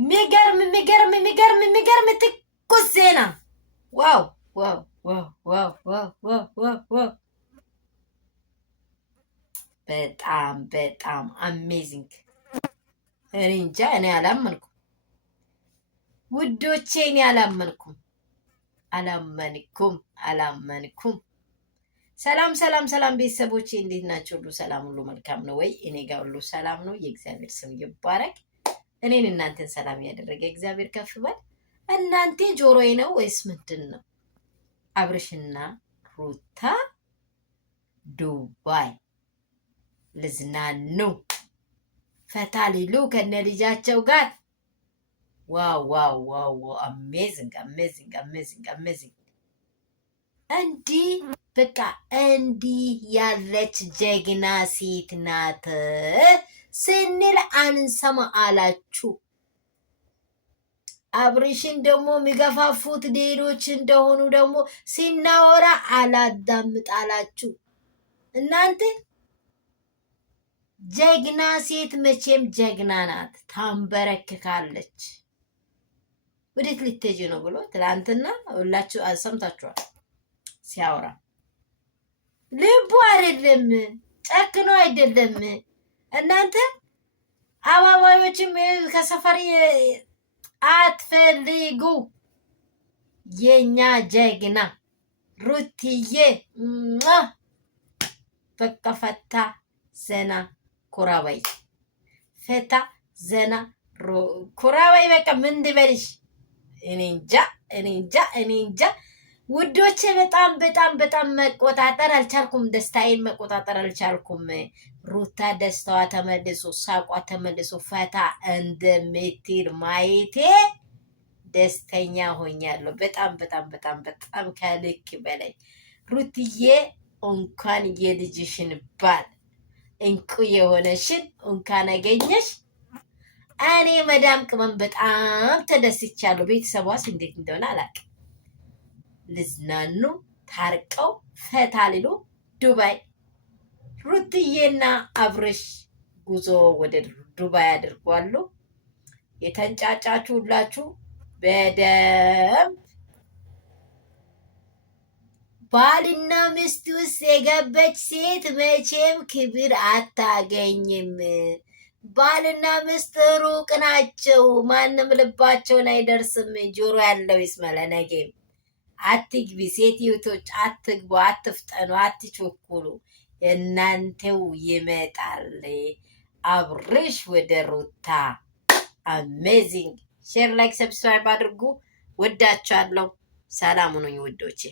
የሚገርም ትኩስ ዜና። ዋው ዋው ዋው ዋው ዋው ዋው ዋው ዋው! በጣም አሜዚንግ። እኔ እንጃ፣ እኔ አላመንኩም ውዶቼ፣ እኔ አላመንኩም። ሰላም ቤተሰቦቼ እንዴት ናቸው? ሁሉ ሰላም፣ ሁሉ መልካም ነው ወይ? እኔ ጋር ሁሉ ሰላም ነው። የእግዚአብሔር ስም ይባረክ። እኔን እናንተን ሰላም ያደረገ እግዚአብሔር ከፍ በል። እናንተ ጆሮዬ ነው ወይስ ምንድን ነው? አብርሽና ሩታ ዱባይ ልዝናኑ ፈታ ሊሉ ከነ ልጃቸው ጋር። ዋው ዋው ዋው! አሜዚንግ። እንዲህ በቃ እንዲህ ያለች ጀግና ሴት ናት ስንል አንሰማ አላችሁ። አብርሽን ደግሞ የሚገፋፉት ሌሎች እንደሆኑ ደግሞ ሲናወራ አላዳምጣላችሁ። እናንተ ጀግና ሴት መቼም ጀግና ናት፣ ታንበረክካለች። ወዴት ልትሄጂ ነው ብሎ ትላንትና ሁላችሁ ሰምታችኋል ሲያወራ። ልቡ አይደለም ጨክኖ አይደለም። እናንተ አባባዮችም ከሰፈር አትፈልጉ። የኛ ጀግና ሩትዬ በቃ ፈታ ዘና ኩራባይ፣ ፈታ ዘና ኩራባይ። በቃ ምን ልበልሽ? እኔ እንጃ ውዶቼ፣ በጣም መቆጣጠር አልቻልኩም። ደስታዬን መቆጣጠር አልቻልኩም። ሩታ ደስታዋ ተመልሶ ሳቋ ተመልሶ ፈታ እንደምትል ማየቴ ደስተኛ ሆኛለሁ። በጣም ከልክ በላይ። ሩትዬ እንኳን የልጅሽን ባል እንቁ የሆነሽን እንኳን አገኘሽ። እኔ መዳም ቅመም በጣም ተደስቻለሁ። ቤተሰቧስ እንዴት እንደሆነ አላውቅም። ልዝናኑ ታርቀው ፈታ ሊሉ ዱባይ። ሩትዬና አብርሽ ጉዞ ወደ ዱባይ አድርጓሉ። የተንጫጫችሁ ሁላችሁ በደንብ ባልና ሚስት ውስጥ የገበች ሴት መቼም ክብር አታገኝም። ባልና ሚስት ሩቅ ናቸው። ማንም ልባቸውን አይደርስም። ጆሮ ያለው ይስማ። ለነገም አትግቢ ሴትዮቶች፣ አትግቡ፣ አትፍጠኑ፣ አትቸኩሉ። እናንተው ይመጣል አብርሽ ወደ ሩታ። አሜዚንግ። ሼር፣ ላይክ፣ ሰብስክራይብ አድርጉ። ወዳችኋለሁ። ሰላም ሁኑኝ ውዶቼ።